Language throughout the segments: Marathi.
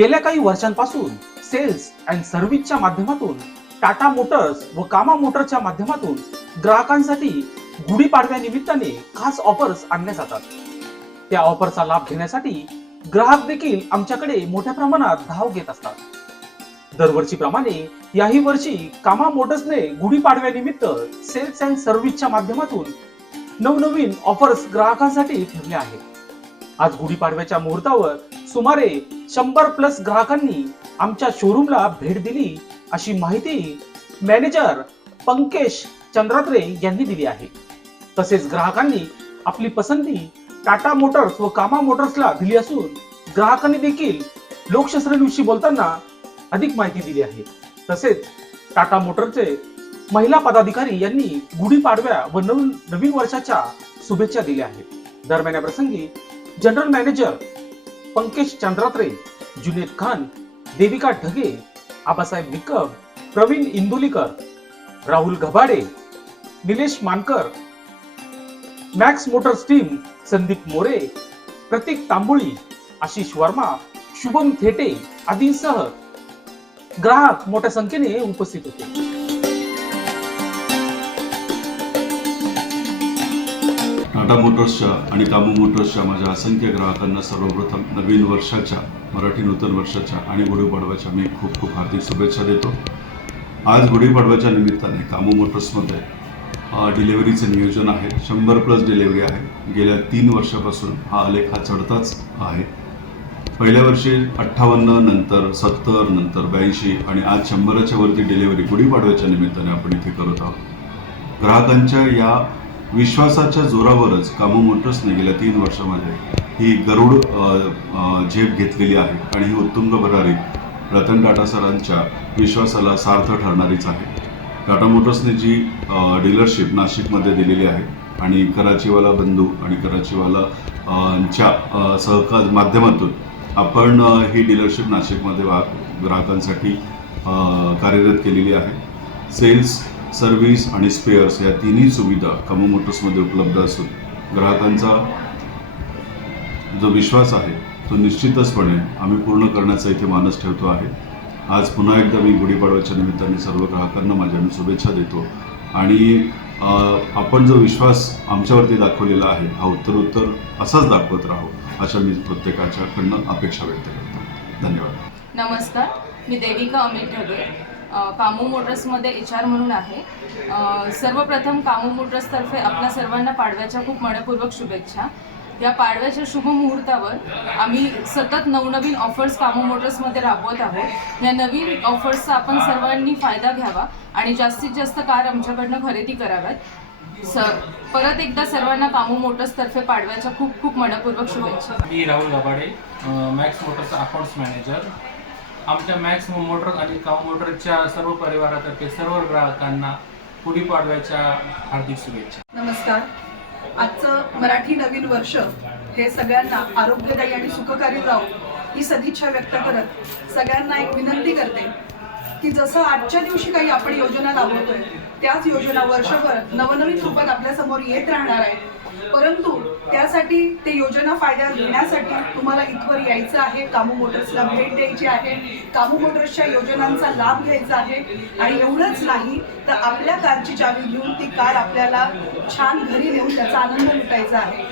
गेल्या काही वर्षांपासून सेल्स अँड सर्व्हिसच्या माध्यमातून टाटा मोटर्स व कामा मोटरच्या माध्यमातून ग्राहकांसाठी गुढीपाडव्या निमित्ताने खास ऑफर्स आणल्या जातात. त्या ऑफरचा लाभ घेण्यासाठी ग्राहक देखील आमच्याकडे मोठ्या प्रमाणात धाव घेत असतात. दरवर्षीप्रमाणे याही वर्षी कामा मोटर्सने गुढीपाडव्यानिमित्त सेल्स अँड सर्व्हिसच्या माध्यमातून नवनवीन ऑफर्स ग्राहकांसाठी ठेवल्या आहेत. आज गुढीपाडव्याच्या मुहूर्तावर सुमारे शंभर प्लस ग्राहकांनी आमच्या शोरूमला भेट दिली अशी माहिती मॅनेजर पंकेश चंद्रात्रे यांनी दिली आहे. तसेच ग्राहकांनी आपली पसंती टाटा मोटर्स व कामा मोटर्सला दिली असून ग्राहकांनी देखील लोकशास्त्रविषयी बोलताना अधिक माहिती दिली आहे. तसेच टाटा मोटरचे महिला पदाधिकारी यांनी गुढीपाडव्या व नवीन नवीन वर्षाच्या शुभेच्छा दिल्या आहेत. दरम्यान या प्रसंगी general manager Pankaj Chandratre Juned Khan Devika Dhage Abasaheb Nikam Pravin Indulikar Rahul Ghabade Nilesh Mankar Max Motors team Sandeep More Pratik Tambuli Ashish Verma Shubham Thete आदींसह ग्राहक मोठ्या संख्येने उपस्थित होते. टाटा मोटर्सच्या आणि कामू मोटर्सच्या माझ्या असंख्य ग्राहकांना सर्वप्रथम नवीन वर्षाच्या मराठी नूतन वर्षाच्या आणि गुढीपाडव्याच्या मी खूप खूप हार्दिक शुभेच्छा देतो. आज गुढीपाडव्याच्या निमित्ताने कामू मोटर्समध्ये डिलेवरीचे नियोजन आहे. शंभर प्लस डिलेवरी आहे. गेल्या तीन वर्षापासून हा आलेख हा चढताच आहे. पहिल्या वर्षी अठ्ठावन्न नंतर सत्तर नंतर ब्याऐंशी आणि आज शंभराच्या वरती डिलेवरी गुढीपाडव्याच्या निमित्ताने आपण इथे करत आहोत. ग्राहकांच्या या विश्वासाच्या जोरावरच कामो मोटर्सने गेल्या तीन वर्षामध्ये. ही गरुड झेप घेतलेली आहे आणि ही उत्तुंग भरारी रतन टाटा सरांच्या विश्वासाला सार्थ ठरणारीच आहे. टाटा मोटर्सने जी डीलरशिप नाशिकमध्ये दिलेली आहे आणि कराचीवाला बंधू आणि कराचीवालाच्या सहकार माध्यमातून आपण ही डीलरशिप नाशिकमध्ये ग्राहकांसाठी कार्यरत केलेली आहे. सेल्स सर्व्हिस आणि स्पेअर्स या तिन्ही सुविधा कमो मोटर्समध्ये उपलब्ध असून ग्राहकांचा जो विश्वास आहे तो निश्चितचपणे आम्ही पूर्ण करण्याचा इथे मानस ठेवतो आहे. आज पुन्हा एकदा मी गुढीपाडव्याच्या निमित्ताने सर्व ग्राहकांना माझ्या मी शुभेच्छा देतो. आणि आपण जो विश्वास आमच्यावरती दाखवलेला आहे हा उत्तरोत्तर असाच दाखवत राहू अशा मी प्रत्येकाच्याकडनं अपेक्षा व्यक्त करतो. धन्यवाद. नमस्कार. मी देविका अमित ढगे कामू मोटर्समध्ये एच आर म्हणून आहे. सर्वप्रथम कामू मोटर्सतर्फे आपल्या सर्वांना पाडव्याच्या खूप मनपूर्वक शुभेच्छा. या पाडव्याच्या शुभ मुहूर्तावर आम्ही सतत नवनवीन ऑफर्स कामू मोटर्समध्ये राबवत आहोत. या नवीन ऑफर्सचा आपण सर्वांनी फायदा घ्यावा आणि जास्तीत जास्त कार आमच्याकडनं खरेदी कराव्यात. स परत एकदा सर्वांना कामू मोटर्सतर्फे पाडव्याच्या खूप खूप मनपूर्वक शुभेच्छा. मी Rahul Gabade Max Motors accounts manager आमच्या मॅक्स मोटर आणि काव मोटरच्या सर्व परिवारातर्फे सर्व ग्राहकांना गुढीपाडव्याच्या हार्दिक शुभेच्छा. नमस्कार. आजचं मराठी नवीन वर्ष हे सगळ्यांना आरोग्यदायी आणि सुखकारी जाऊ ही सदिच्छा व्यक्त करत सगळ्यांना एक विनंती करते की जसं आजच्या दिवशी काही आपण योजना राबवतोय त्याच योजना वर्षभर नवनवीन रूपात आपल्यासमोर येत राहणार आहे. परंतु त्यासाठी ते योजना फायद्यात घेण्यासाठी तुम्हाला इथवर यायचं आहे. कामू मोटर्सला भेट द्यायची आहे. कामू मोटर्सच्या योजनांचा लाभ घ्यायचा आहे. आणि एवढंच नाही तर आपल्या कारची चावी घेऊन ती कार आपल्याला छान घरी नेऊन त्याचा आनंद लुटायचा आहे.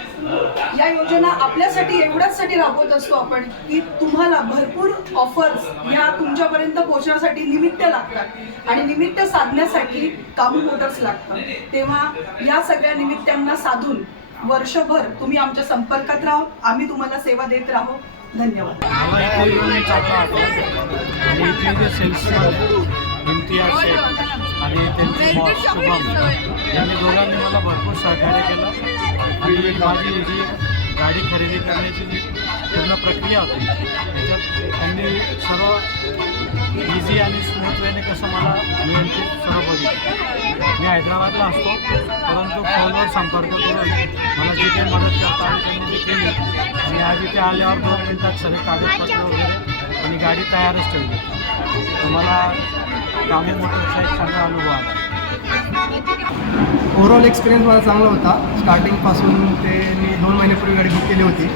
या योजना आपल्यासाठी एवढ्याचसाठी राबवत असतो आपण की तुम्हाला भरपूर ऑफर्स या तुमच्यापर्यंत पोहोचण्यासाठी निमित्त लागतात. आणि निमित्त साधण्यासाठी कामू मोटर्स लागतात. तेव्हा या सगळ्या निमित्तांना साधून वर्षभर तुम्ही आमच्या संपर्कात राहो आम्ही तुम्हाला सेवा देत राहू. धन्यवाद. आणि इम्तियाज शेख त्यांचे बॉस शुभम यांनी दोघांनी मला भरपूर सहकार्य केलं. आणि माझी जी गाडी खरेदी करण्याची जी पूर्ण प्रक्रिया होती. त्याच्यात त्यांनी सर्व इझी आणि स्मूथ वेने कसं मला नियंत्रित सर्व बघितलं. मी हैदराबादला असतो परंतु फोनवर संपर्क करून मला जी काही मदत करता आली त्यांनी ती केली. आणि आज इथे आल्यावर दोन मिनटात सगळे कागदपत्र वगैरे आणि गाडी तयारच ठेवली. तुम्हाला कामे मोटरचा एक चांगला अनुभव आला. ओव्हरऑल एक्सपिरियन्स माझा चांगला होता. स्टार्टिंगपासून ते मी दोन महिन्यापूर्वी गाडी बुक केली होती.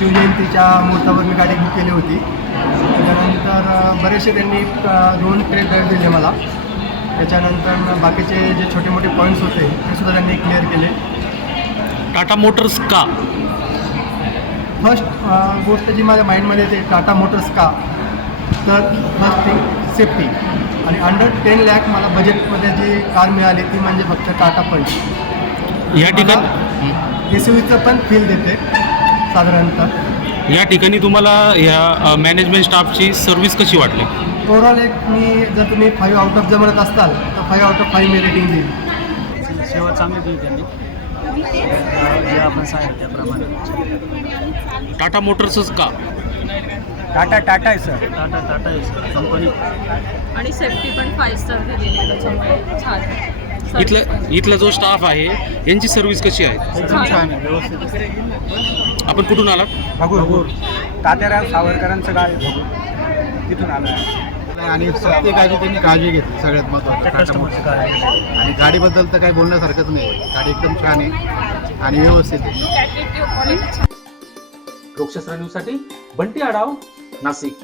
शिवजयंतीच्या मुहूर्तावर मी गाडी बुक केली होती. त्याच्यानंतर अ, बरेचसे त्यांनी दोन ट्रेक गाईड दिले मला. त्याच्यानंतर बाकीचे जे छोटे मोठे पॉईंट्स होते ते सुद्धा त्यांनी क्लिअर केले. टाटा मोटर्स का? फर्स्ट गोष्ट जी माझ्या माइंडमध्ये येते टाटा मोटर्स का? तर फर्स्ट थिंग सेफ्टी आणि अंडर टेन लॅक मला बजेटमध्ये जी कार मिळाली ती म्हणजे फक्त टाटा पंच या ठिकाणी? एस यूचं पण फील देते. साधारणतः. या ठिकाणी तुम्हाला ह्या मॅनेजमेंट स्टाफची सर्व्हिस कशी वाटली? ओव्हरऑल एक मी जर तुम्ही फाईव्ह आउट ऑफ जर म्हणत असताल तर फाईव्ह आउट ऑफ फाईव्ह मी रेटिंग देईल सेवा चांगली दिली त्यांनी. जे आपण सांगितलं त्याप्रमाणे. टाटा मोटर्सच का? टाटा टाटा आहे सर. टाटा टाटा आहे सर. कंपनी. आणि सेफ्टी पण फाईव्ह स्टार दिलेली आहे. त्याच्यामुळे छान. इथलं इथला जो स्टाफ आहे यांची सर्व्हिस कशी आहे? एकदम छान आहे व्यवस्थित. आपण कुठून आलात? भगूर तात्याराव सावरकरांचं गाव आहे भगूर. तिथून आलो आहे आणि प्रत्येकाची त्यांनी काळजी घेतली सगळ्यात महत्त्वाचं आणि गाडीबद्दल तर काही बोलण्यासारखंच नाही. गाडी एकदम छान आहे आणि व्यवस्थित आहे. लोकशास्त्र न्यूजसाठी बंटी आढाव नाशिक.